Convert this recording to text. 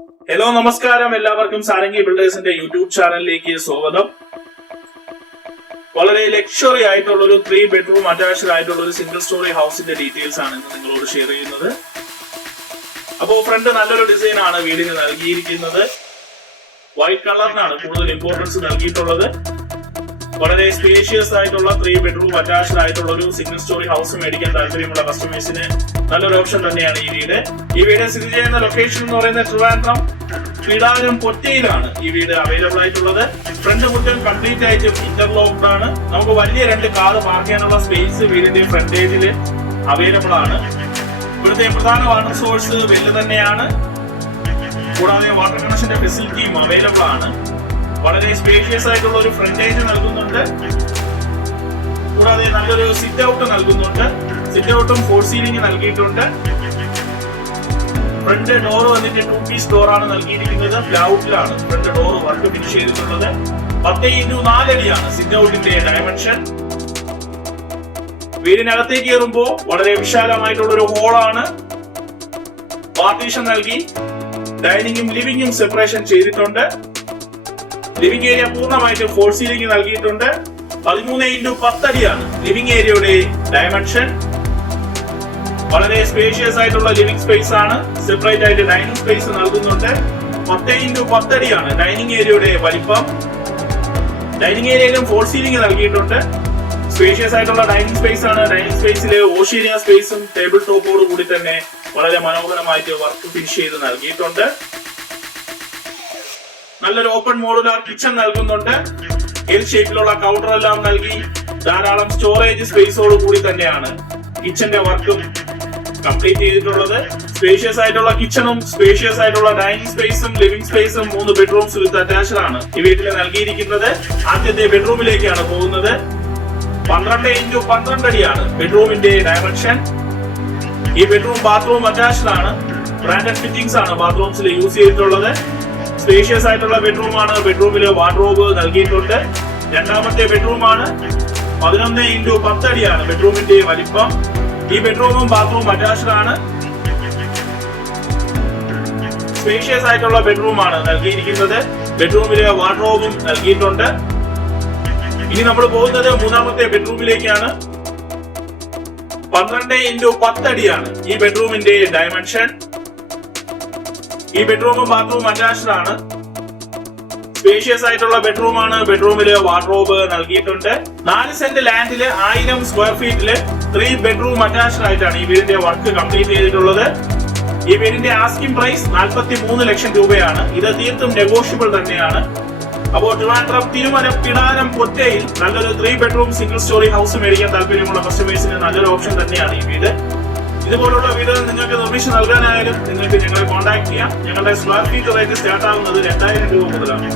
Hello നമസ്കാരം, എല്ലാവർക്കും Sarangi ബിൽഡേഴ്സിന്റെ YouTube ചാനലിലേക്ക് സ്വാഗതം. വളരെ ലക്ഷറി ആയിട്ടുള്ള ഒരു 3 ബെഡ്റൂം അറ്റാച്ച്ഡ് ആയിട്ടുള്ള ഒരു സിംഗിൾ സ്റ്റോറി ഹൗസിന്റെ ഡീറ്റെയിൽസ് ആണ് ഇന്ന് നിങ്ങളോട് ഷെയർ ചെയ്യുന്നത്. അപ്പോൾ ഫ്രണ്ട് നല്ലൊരു ഡിസൈൻ ആണ് വീടിന് നൽകിയിരിക്കുന്നത്. വൈറ്റ് കളറിനാണ് കൂടുതൽ ഇമ്പോർട്ടൻസ് നൽകിയിട്ടുള്ളത്. വളരെ സ്പേഷ്യസ് ആയിട്ടുള്ള 3 ബെഡ്റൂം അറ്റാച്ച്ഡ് ആയിട്ടുള്ള ഒരു സിംഗിൾ സ്റ്റോറി ഹൗസ് മേടിക്കാൻ താല്പര്യമുള്ള കസ്റ്റമേഴ്സിന് നല്ലൊരു ഓപ്ഷൻ തന്നെയാണ് ഈ വീട്. ഈ വീട് സ്ഥിതി ചെയ്യുന്ന ലൊക്കേഷൻ എന്ന് പറയുന്നത് ട്രിവാൻഡ്രം പിടാരം പൊറ്റയിലാണ് ഈ വീട് അവൈലബിൾ ആയിട്ടുള്ളത്. ഫ്രണ്ട് മുറ്റം കംപ്ലീറ്റ് ആയിട്ട് ഇന്റർലോക്ഡ് ആണ്. നമുക്ക് വലിയ 2 കാർ പാർക്ക് ചെയ്യാനുള്ള സ്പേസ് വീടിന്റെ ഫ്രണ്ടേജിൽ അവൈലബിൾ ആണ്. ഇവിടുത്തെ പ്രധാന വാട്ടർ സോഴ്സ് വെല്ല് തന്നെയാണ്. കൂടാതെ വാട്ടർ കണക്ഷന്റെ ഫെസിലിറ്റിയും അവൈലബിൾ ആണ്. വളരെ സ്പേഷ്യസ് ആയിട്ടുള്ള ഒരു ഫ്രണ്ടേജ് നൽകുന്നുണ്ട്. കൂടാതെ നല്ലൊരു സിറ്റ് ഔട്ട് നൽകുന്നുണ്ട്. സിറ്റ് ഔട്ടും ഫോർ സീലിംഗ് നൽകിയിട്ടുണ്ട്. ഫ്രണ്ട് ഡോർ വന്നിട്ട് 2 പീസ് ഡോർ ആണ് നൽകിയിരിക്കുന്നത്. പ്ലൗട്ടിലാണ് ഫ്രണ്ട് ഡോർ വർക്ക് ഫിനിഷ് ചെയ്തിട്ടുള്ളത്. 10x4 അടിയാണ് സിറ്റ് ഔട്ടിന്റെ ഡയമെൻഷൻ. വീടിനകത്തേക്ക് കയറുമ്പോൾ വളരെ വിശാലമായിട്ടുള്ള ഒരു ഹോളാണ്. പാർട്ടീഷൻ നൽകി ഡൈനിങ്ങും ലിവിംഗും സെപ്പറേഷൻ ചെയ്തിട്ടുണ്ട്. ലിവിംഗ് ഏരിയ പൂർണ്ണമായിട്ട് ഫോർ സീലിംഗ് നൽകിയിട്ടുണ്ട്. 13x10 അടിയാണ് ലിവിംഗ് ഏരിയയുടെ ഡയമെൻഷൻ. വളരെ സ്പേഷ്യസ് ആയിട്ടുള്ള ലിവിംഗ് സ്പേസ് ആണ്. സെപ്പറേറ്റ് ആയിട്ട് ഡൈനിങ് സ്പേസ് നൽകുന്നുണ്ട്. 10x10 അടിയാണ് ഡൈനിങ് ഏരിയയുടെ വലിപ്പം. ഡൈനിങ് ഏരിയയിലും ഫോർ സീലിംഗ് നൽകിയിട്ടുണ്ട്. സ്പേഷ്യസ് ആയിട്ടുള്ള ഡൈനിങ് സ്പേസ് ആണ്. ഡൈനിങ് സ്പേസിൽ ഓഷീരിയ സ്പേസും ടേബിൾ ടോപ്പോട് കൂടി തന്നെ വളരെ മനോഹരമായിട്ട് വർക്ക് ഫിനിഷ് ചെയ്ത് നൽകിയിട്ടുണ്ട്. നല്ലൊരു ഓപ്പൺ മോഡുലാർ കിച്ചൺ നൽകുന്നുണ്ട്. എൽ ഷേപ്പിലുള്ള കൗണ്ടർ എല്ലാം നൽകി ധാരാളം സ്റ്റോറേജ് സ്പേസോട് കൂടി തന്നെയാണ് കിച്ചന്റെ വർക്കും കംപ്ലീറ്റ് ചെയ്തിട്ടുള്ളത്. സ്പേഷ്യസ് ആയിട്ടുള്ള കിച്ചണും സ്പേഷ്യസ് ആയിട്ടുള്ള ഡൈനിങ് സ്പേസും ലിവിംഗ് സ്പേസും 3 ബെഡ്റൂംസ് വിത്ത് അറ്റാച്ച്ഡ് ആണ് ഈ വീട്ടിൽ നൽകിയിരിക്കുന്നത്. ആദ്യത്തെ ബെഡ്റൂമിലേക്കാണ് പോകുന്നത്. 12x12 അടിയാണ് ബെഡ്റൂമിന്റെ ഡയമെൻഷൻ. ഈ ബെഡ്റൂം ബാത്റൂം അറ്റാച്ച്ഡ് ആണ്. ബ്രാൻഡഡ് ഫിറ്റിംഗ്സ് ആണ് ബാത്റൂംസിൽ യൂസ് ചെയ്തിട്ടുള്ളത്. സ്പേഷ്യസ് ആയിട്ടുള്ള ബെഡ്റൂം ആണ്. ബെഡ്റൂമിൽ വാർഡ്രോബ് നൽകിയിട്ടുണ്ട്. രണ്ടാമത്തെ ബെഡ്റൂം ആണ്. 11x10 അടിയാണ് ബെഡ്റൂമിന്റെ വലിപ്പം. ഈ ബെഡ്റൂമും ബാത്റൂം അറ്റാച്ച്ഡ് ആണ്. സ്പേഷ്യസ് ആയിട്ടുള്ള ബെഡ്റൂം ആണ് നൽകിയിരിക്കുന്നത്. ബെഡ്റൂമിലെ വാർഡ്രോബും നൽകിയിട്ടുണ്ട്. ഇനി നമ്മൾ പോകുന്നത് മൂന്നാമത്തെ ബെഡ്റൂമിലേക്കാണ്. 12x10 അടിയാണ് ഈ ബെഡ്റൂമിന്റെ ഡയമെൻഷൻ. ഈ ബെഡ്റൂമും ബാത്റൂം അറ്റാച്ച്ഡ് ആണ്. സ്പേഷ്യസ് ആയിട്ടുള്ള ബെഡ്റൂം ആണ്. ബെഡ്റൂമില് വാർഡ്രോബ് നൽകിയിട്ടുണ്ട്. 4 സെന്റ് ലാൻഡില് 1000 സ്ക്വയർ ഫീറ്റില് 3 ബെഡ്റൂം അറ്റാച്ച്ഡ് ആയിട്ടാണ് ഈ വീടിന്റെ വർക്ക് കംപ്ലീറ്റ് ചെയ്തിട്ടുള്ളത്. ഈ വീടിന്റെ ആസ്കിംഗ് പ്രൈസ് 43 ലക്ഷം രൂപയാണ്. ഇത് തീർത്തും നെഗോഷ്യബിൾ തന്നെയാണ്. അപ്പോൾ ട്രിവാൻഡ്രം തിരുമല പിടാരം പൊറ്റയിൽ നല്ലൊരു 3 ബെഡ്റൂം സിംഗിൾ സ്റ്റോറി ഹൗസ് മേടിക്കാൻ താല്പര്യമുള്ള കസ്റ്റമേഴ്സിന് നല്ലൊരു ഓപ്ഷൻ തന്നെയാണ് ഈ വീട്. ഇതുപോലുള്ള വീടുകൾ നിങ്ങൾക്ക് നിർമ്മിച്ച് നൽകാനായാലും നിങ്ങൾക്ക് ഞങ്ങളെ കോൺടാക്ട് ചെയ്യാം. ഞങ്ങളുടെ സ്ക്വയർ ഫീറ്റ് റേറ്റ് സ്റ്റാർട്ട് ആകുന്നത് 2000 രൂപ മുതലാണ്.